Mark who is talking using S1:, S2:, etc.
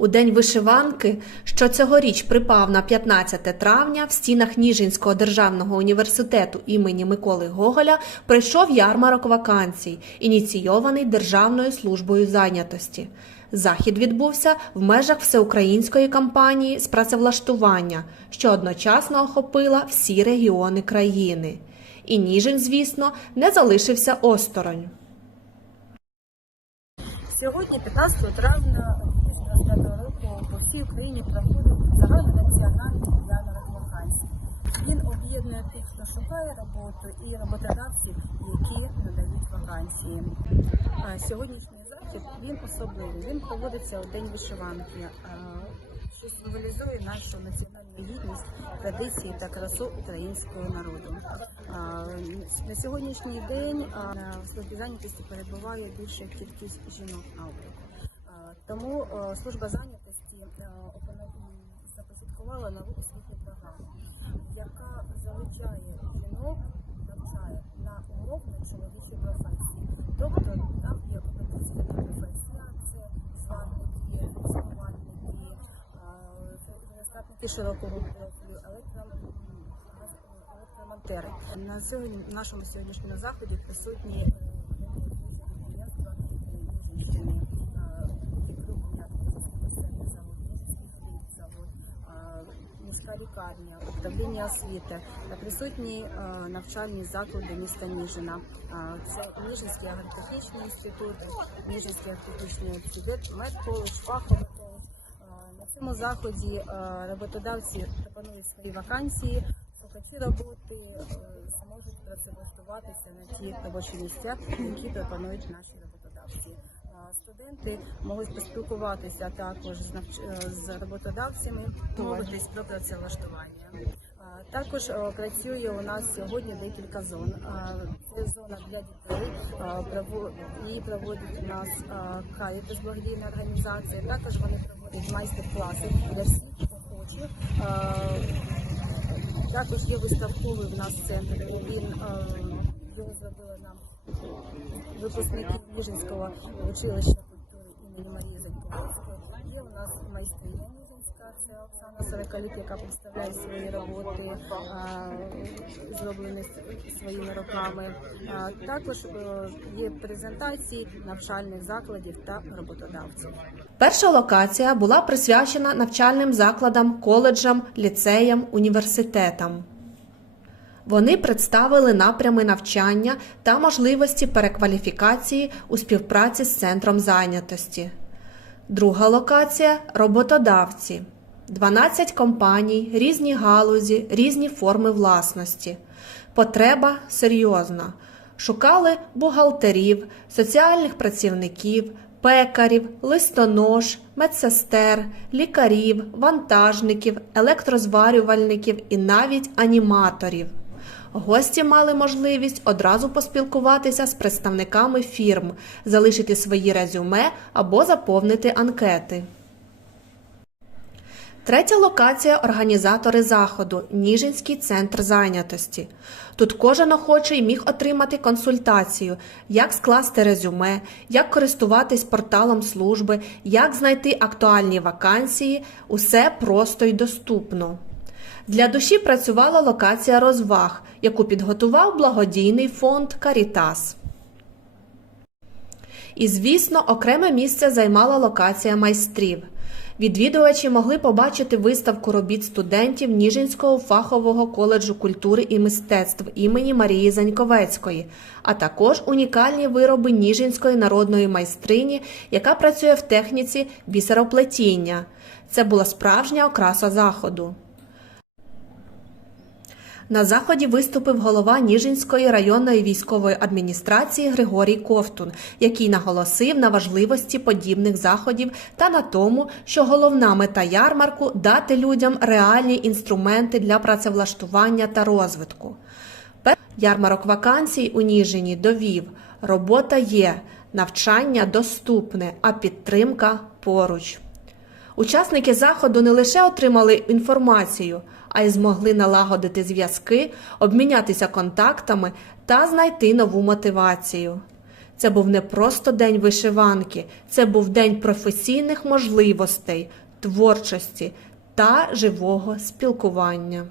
S1: У день вишиванки, що цьогоріч припав на 15 травня, в стінах Ніжинського державного університету імені Миколи Гоголя пройшов ярмарок вакансій, ініційований Державною службою зайнятості. Захід відбувся в межах всеукраїнської кампанії з працевлаштування, що одночасно охопила всі регіони країни. І Ніжин, звісно, не залишився осторонь.
S2: Сьогодні, 15 травня 2025 року, по всій Україні проходить загальнонаціональний ярмарок вакансій. Він об'єднує тих, хто шукає роботу, і роботодавців, які надають вакансії. А Сьогоднішній захід він особливий. Він проводиться у день вишиванки, що символізує нашу національну гідність, традиції та красу українського народу. На сьогоднішній день в службі зайнятості перебуває більша кількість жінок на обліку. А, Тому служба зайнятості започаткувала нову освітню програму, яка залучає жінок, навчає на умовно чоловічі професії. Тобто там є однотипська професія, це зварники, фіксувальники, недостатники широкого профілю, електро електромонтери. На нашому сьогоднішньому заході присутні лікарня, управління освіти, та присутні е, навчальні заклади міста Ніжина. Це Ніжинський агротехнічний інститут, Ніжинський агротехнічний інститут, медколедж, фаховий коледж. Е, На цьому заході е, роботодавці пропонують свої вакансії, шукачі роботи е, зможуть працевлаштуватися на ті робочі місця, які пропонують наші роботодавці. Студенти можуть поспілкуватися також з навч... е, з роботодавцями, домовитись про працевлаштування. Також е, працює у нас сьогодні декілька зон. Це зона для дітей. Її проводить у нас Карітас благодійна організація. Також вони проводять майстер-класи для всіх охочих. Е, Також є виставковий в нас центр. Він е, його зробили нам випускники Ніжинського училища культури імені Марії Заньковецької. Є у нас майстриня Ніжинська, це Оксана Сорокалюк, яка представляє свої роботи, зроблені своїми руками. Також е, є презентації навчальних закладів та роботодавців.
S1: Перша локація була присвячена навчальним закладам, коледжам, ліцеям, університетам. Вони представили напрями навчання та можливості перекваліфікації у співпраці з центром зайнятості. Друга локація роботодавці. 12 компаній, різні галузі, різні форми власності. Потреба серйозна. Шукали бухгалтерів, соціальних працівників, пекарів, листонож, медсестер, лікарів, вантажників, електрозварювальників і навіть аніматорів. Гості мали можливість одразу поспілкуватися з представниками фірм, залишити свої резюме або заповнити анкети. Третя локація організатори заходу Ніжинський центр зайнятості. Тут кожен охочий міг отримати консультацію, як скласти резюме, як користуватись порталом служби, як знайти актуальні вакансії. Усе просто й доступно. Для душі працювала локація розваг, яку підготував благодійний фонд Карітас. І, звісно, окреме місце займала локація майстрів. Відвідувачі могли побачити виставку робіт студентів Ніжинського фахового коледжу культури і мистецтв імені Марії Заньковецької, а також унікальні вироби Ніжинської народної майстрині, яка працює в техніці бісероплетіння. Це була справжня окраса заходу. На заході виступив голова Ніжинської районної військової адміністрації Григорій Ковтун, який наголосив на важливості подібних заходів та на тому, що головна мета ярмарку дати людям реальні інструменти для працевлаштування та розвитку. Ярмарок вакансій у Ніжині довів: робота є, навчання доступне, а підтримка поруч. Учасники заходу не лише отримали інформацію, а й змогли налагодити зв'язки, обмінятися контактами та знайти нову мотивацію. Це був не просто день вишиванки, це був день професійних можливостей, творчості та живого спілкування.